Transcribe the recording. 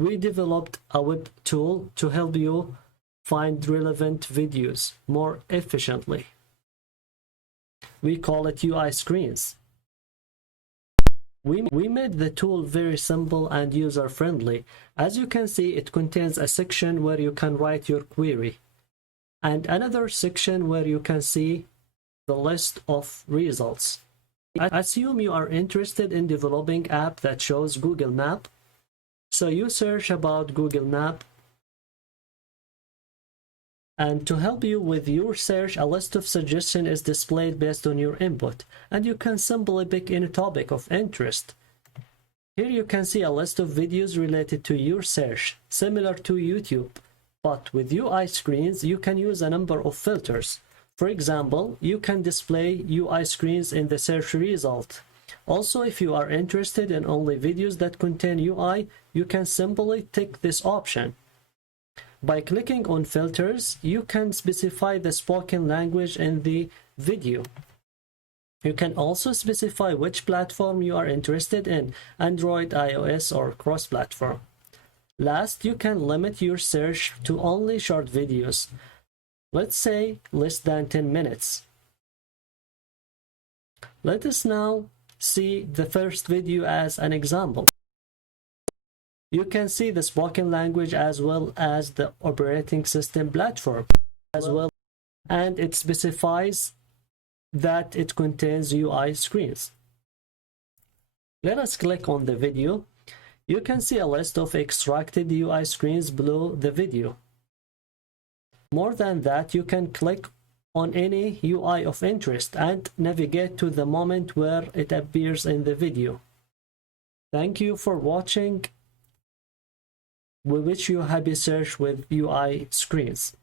we developed a web tool to help you find relevant videos more efficiently. We call it UIScreens. We made the tool very simple and user-friendly. As you can see, it contains a section where you can write your query, and another section where you can see the list of results. I assume you are interested in developing an app that shows Google Map. So you search about Google Map, and to help you with your search, a list of suggestions is displayed based on your input, and you can simply pick any topic of interest. Here you can see a list of videos related to your search, similar to YouTube, but with UIScreens you can use a number of filters. For example, you can display UIScreens in the search result. Also, if you are interested in only videos that contain UI, you can simply tick this option. By clicking on filters, you can specify the spoken language in the video. You can also specify which platform you are interested in, Android, iOS, or cross-platform. Last, you can limit your search to only short videos. Let's say less than 10 minutes. Let us now see the first video as an example. You can see the spoken language as well as the operating system platform and it specifies that it contains UIScreens. Let us click on the video. You can see a list of extracted UIScreens below the video. More than that, you can click on any UI of interest and navigate to the moment where it appears in the video. Thank you for watching. We wish you a happy search with UIScreens.